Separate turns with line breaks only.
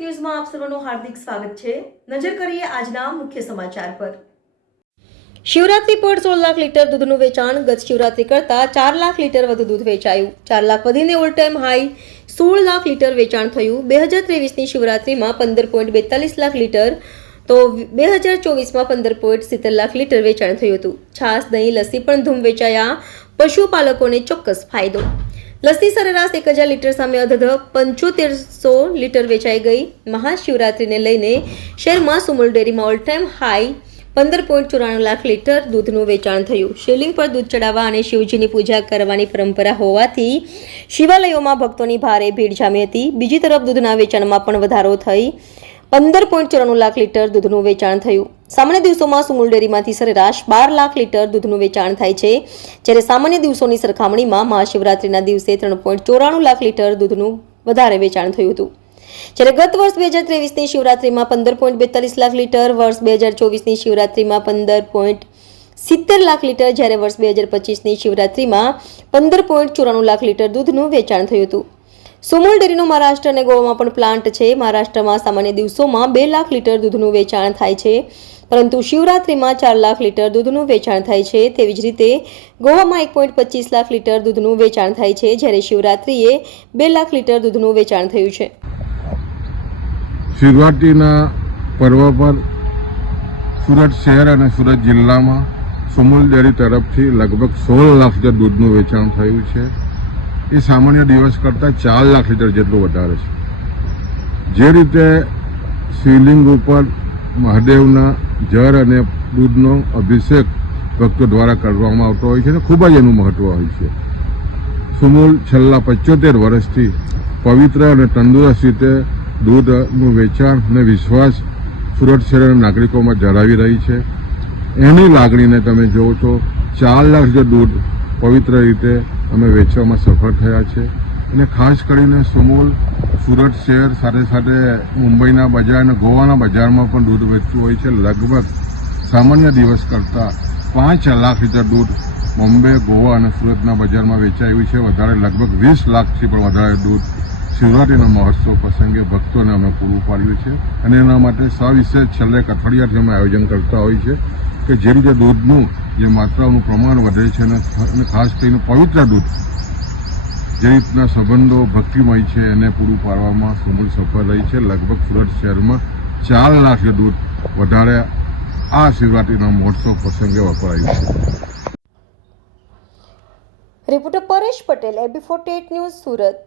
સર્વનું હાર્દિક સ્વાગત છે. નજર કરીએ આજના મુખ્ય સમાચાર પર.
શિવરાત્રી પર સોળ લાખ લીટર દૂધનું વેચાણ ગત શિવરાત્રી કરતા ચાર લાખ લીટર વધુ દૂધ વેચાયું. ચાર લાખ વધીને ઓલ ટાઈમ હાઈ. સોળ લાખ લીટર વેચાણ થયું. બે હજાર ત્રેવીસની શિવરાત્રીમાં પંદર પોઈન્ટ બેતાલીસ લાખ લીટર, તો બે હજાર ચોવીસમાં પંદર પોઈન્ટ સિત્તેર લાખ લીટર વેચાણ થયું હતું. છાસ, દહીં, લસ્સી પણ ધૂમ વેચાયા. પશુપાલકોને ચોક્કસ ફાયદો લસ્સી સરેરાશ એક હજાર લીટર સામે અધધ પંચોતેરસો લીટર વેચાઈ ગઈ. મહાશિવરાત્રિને લઈને શહેરમાં સુમુલ ડેરીમાં ઓલ હાઈ પંદર પોઈન્ટ ચોરાણું લાખ લીટર દૂધનું વેચાણ થયું. શિવલિંગ પર દૂધ ચડાવવા અને શિવજીની પૂજા કરવાની પરંપરા હોવાથી શિવાલયોમાં ભક્તોની ભારે ભીડ જામી હતી. બીજી તરફ દૂધના વેચાણમાં પણ વધારો થઈ. પંદર પોઈન્ટ ચોરાણું લાખ લીટર દૂધનું વેચાણ થયું. સામાન્ય દિવસોમાં સુમુલ ડેરીમાંથી સરેરાશ બાર લાખ લીટર દૂધનું વેચાણ થાય છે, જ્યારે સામાન્ય દિવસોની સરખામણીમાં મહાશિવરાત્રિના દિવસે ત્રણ પોઈન્ટ ચોરાણું લાખ લીટર દૂધનું વધારે વેચાણ થયું હતું. જ્યારે ગત વર્ષ બે હજાર ત્રેવીસની શિવરાત્રીમાં પંદર પોઈન્ટ બેતાલીસ લાખ લીટર, વર્ષ બે હજાર ચોવીસની શિવરાત્રિમાં પંદર પોઈન્ટ સિત્તેર લાખ લીટર, જ્યારે વર્ષ બે હજાર પચીસની શિવરાત્રિમાં પંદર પોઈન્ટ ચોરાણું લાખ લીટર દૂધનું વેચાણ થયું હતું. સુમુલ ડેરીનો મહારાષ્ટ્ર અને ગોવામાં પણ પ્લાન્ટ છે. મહારાષ્ટ્રમાં સામાન્ય દિવસોમાં બે લાખ લીટર દૂધનું વેચાણ થાય છે. પરંતુ શિવરાત્રિમાં ચાર લાખ લીટર દૂધનું વેચાણ થાય છે. તેવી જ રીતે ગોવામાં એક પોઈન્ટ પચીસ લાખ લીટર દૂધનું વેચાણ થાય છે. જ્યારે શિવરાત્રીએ બે લાખ લીટર દૂધનું વેચાણ થયું છે.
શિવરાત્રિના પર્વ પર સુરત શહેર અને સુરત જિલ્લામાં સુમુલ ડેરી તરફથી લગભગ સોળ લાખ લીટર દૂધનું વેચાણ થયું છે. એ સામાન્ય દિવસ કરતાં ચાર લાખ લીટર જેટલું વધારે છે. જે રીતે શિવલિંગ ઉપર મહાદેવના જળ અને દૂધનો અભિષેક ભક્તો દ્વારા કરવામાં આવતો હોય છે અને ખૂબ જ એનું મહત્વ હોય છે. સુમૂલ છેલ્લા પંચોતેર વર્ષથી પવિત્ર અને તંદુરસ્ત રીતે દૂધનું વેચાણ અને વિશ્વાસ સુરત શહેરના નાગરિકોમાં જણાવી રહી છે. એની લાગણીને તમે જુઓ તો ચાર લાખ જે દૂધ પવિત્ર રીતે અમે વેચવામાં સફળ થયા છે. અને ખાસ કરીને સુમુલ, સુરત શહેર સાથે સાથે મુંબઈના બજાર અને ગોવાના બજારમાં પણ દૂધ વેચતું હોય છે. લગભગ સામાન્ય દિવસ કરતાં પાંચ લાખ લીટર દૂધ બોમ્બે, ગોવા અને સુરતના બજારમાં વેચાયું છે. વધારે લગભગ વીસ લાખથી પણ વધારે દૂધ શિવરાત્રીના મહોત્સવ પ્રસંગે ભક્તોને અમે પૂરું પાડ્યું છે અને એના માટે સવિશે છેલ્લે એક અઠવાડિયાથી અમે આયોજન કરતા હોય છે કે જે રીતે દૂધનું જે માત્રાનું પ્રમાણ વધે છે અને અને ખાસ કરીને પવિત્ર દૂધ જે રીતના સંબંધો ભક્તિમય છે એને પૂરું પાડવામાં સુમૂલ સફળ રહી છે. લગભગ સુરત શહેરમાં ચાર લાખ દૂધ વધારે આ શિવરાત્રીના મહોત્સવ પ્રસંગે વપરાયું છે.
Reporter Paresh Patel, AB forty news Surat.